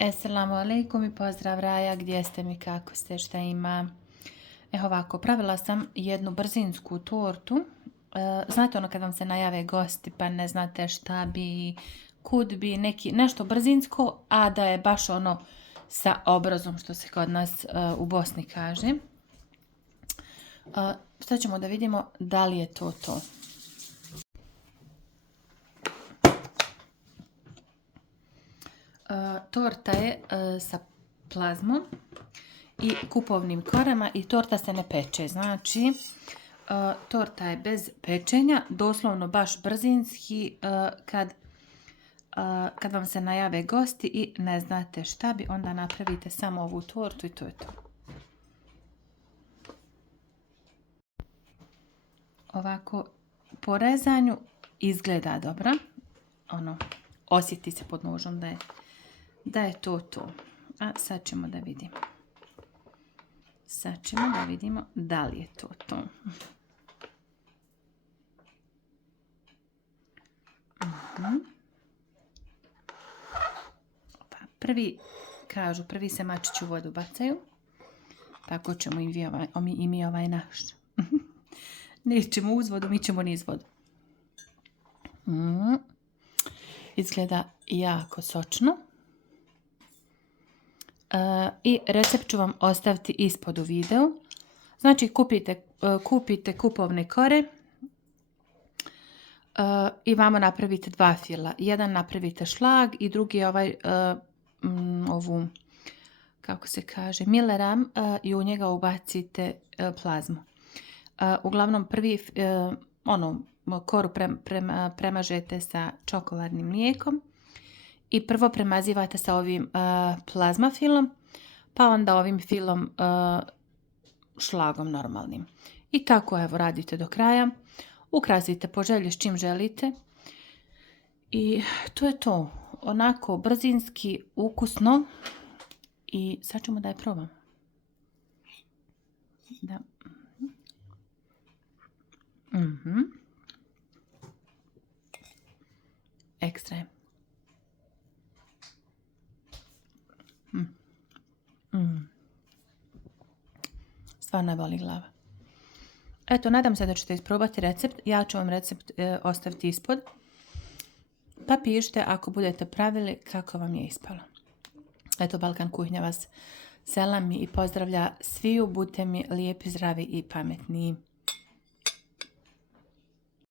Assalamu alaikum i pozdrav Raja, gdje ste mi, kako ste, šta ima? Evo ovako, pravila sam jednu brzinsku tortu. Znate ono kad vam se najave gosti pa ne znate šta bi, kud bi, nešto brzinsko, a da je baš ono sa obrazom što se kod nas u Bosni kaže. Sad ćemo da vidimo da li je to to. Torta je sa plazmom i kupovnim korama i torta se ne peče. Znači, torta je bez pečenja, doslovno baš brzinski kad vam se najave gosti i ne znate šta bi, onda napravite samo ovu tortu i to je to. Ovako, po rezanju izgleda dobro. Osjeti se pod nožom da je to to. A sad ćemo da vidimo. Sad ćemo da vidimo da li je to to. Prvi se mačići u vodu bacaju. Tako ćemo i mi ovaj naš. Nećemo uz vodu, mi ćemo niz vodu. Izgleda jako sočno. I recept ću vam ostaviti ispod u videu. Znači kupite kupovne kore i vamo napravite dva fila. Jedan napravite šlag i drugi ovu, kako se kaže, mileram i u njega ubacite plazmu. Uglavnom prvi koru premažete sa čokoladnim mlijekom i prvo premazivate sa ovim plazma filom, pa onda ovim filom šlagom normalnim. I tako evo radite do kraja. Ukrasite po želji s čim želite. I to je to. Onako brzinski, ukusno. I sad ćemo da je probam. Da. Ekstra je. Stvarno je boli glava. Eto, nadam se da ćete isprobati recept. Ja ću vam recept ostaviti ispod. Pa pišite ako budete pravili kako vam je ispalo. Eto, Balkan kuhinja vas selami i pozdravlja sviju. Budite mi lijepi, zdravi i pametni.